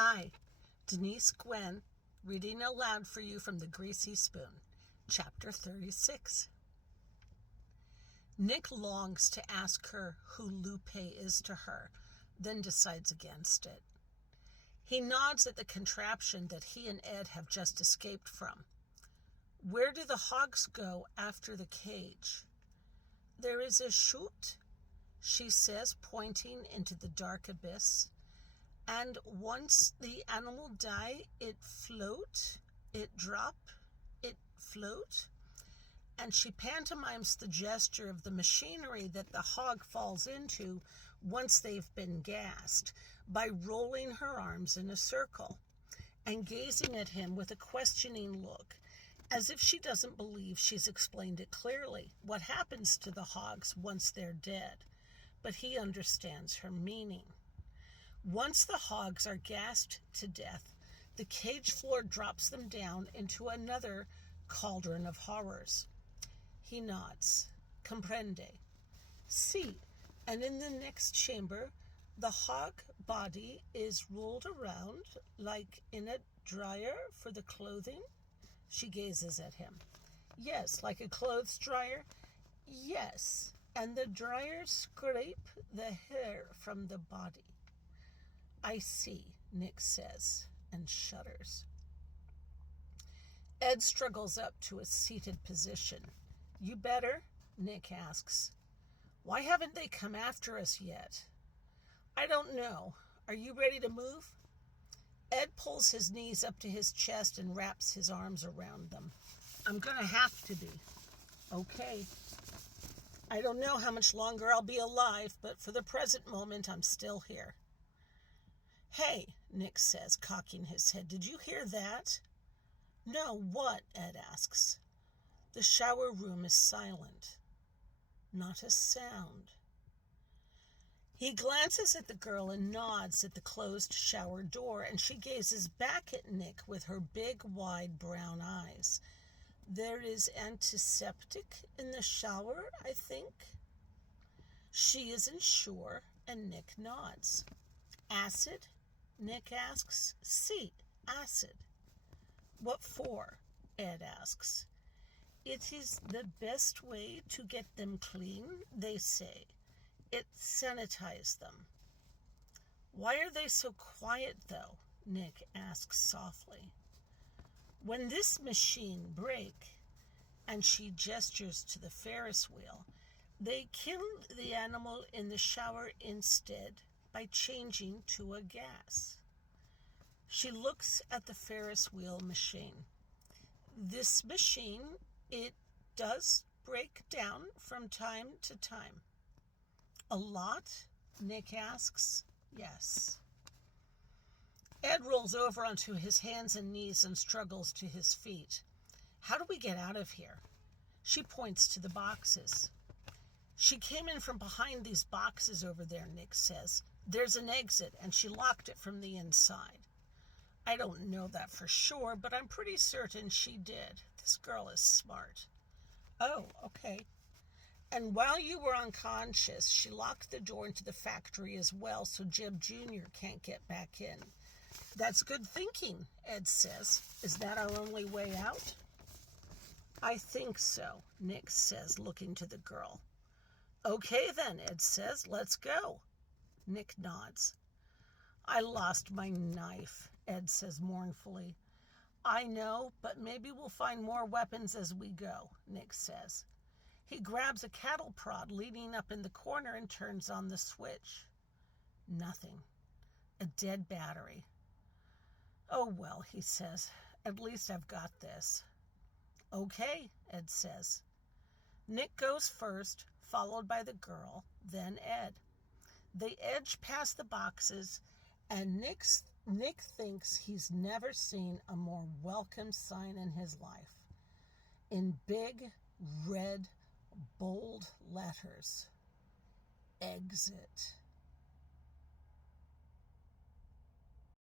Hi, Denise Gwen, reading aloud for you from the Greasy Spoon, Chapter 36. Nick longs to ask her who Lupe is to her, then decides against it. He nods at the contraption that he and Ed have just escaped from. Where do the hogs go after the cage? There is a chute, she says, pointing into the dark abyss. And once the animal die, it float, it drop, it float. And she pantomimes the gesture of the machinery that the hog falls into once they've been gassed by rolling her arms in a circle and gazing at him with a questioning look, as if she doesn't believe she's explained it clearly, what happens to the hogs once they're dead. But he understands her meaning. Once the hogs are gassed to death, the cage floor drops them down into another cauldron of horrors. He nods. Comprende. Si. And in the next chamber, the hog body is rolled around like in a dryer for the clothing. She gazes at him. Yes, like a clothes dryer? Yes. And the dryers scrape the hair from the body. I see, Nick says, and shudders. Ed struggles up to a seated position. You better? Nick asks. Why haven't they come after us yet? I don't know. Are you ready to move? Ed pulls his knees up to his chest and wraps his arms around them. I'm going to have to be. Okay. I don't know how much longer I'll be alive, but for the present moment, I'm still here. Hey, Nick says, cocking his head. Did you hear that? No, what? Ed asks. The shower room is silent. Not a sound. He glances at the girl and nods at the closed shower door, and she gazes back at Nick with her big, wide brown eyes. There is antiseptic in the shower, I think. She isn't sure, and Nick nods. Acid? Nick asks. Si, acid. What for? Ed asks. It is the best way to get them clean, they say. It sanitizes them. Why are they so quiet, though? Nick asks softly. When this machine break, and she gestures to the Ferris wheel, they kill the animal in the shower instead by changing to a gas. She looks at the Ferris wheel machine. This machine, it does break down from time to time. A lot? Nick asks. Yes. Ed rolls over onto his hands and knees and struggles to his feet. How do we get out of here? She points to the boxes. She came in from behind these boxes over there, Nick says. There's an exit, and she locked it from the inside. I don't know that for sure, but I'm pretty certain she did. This girl is smart. Oh, okay. And while you were unconscious, she locked the door into the factory as well, so Jeb Jr. can't get back in. That's good thinking, Ed says. Is that our only way out? I think so, Nick says, looking to the girl. Okay then, Ed says, let's go. Nick nods. I lost my knife, Ed says mournfully. I know, but maybe we'll find more weapons as we go, Nick says. He grabs a cattle prod leaning up in the corner and turns on the switch. Nothing. A dead battery. Oh well, he says. At least I've got this. Okay, Ed says. Nick goes first, followed by the girl, then Ed. They edge past the boxes, and Nick thinks he's never seen a more welcome sign in his life. In big, red, bold letters. Exit.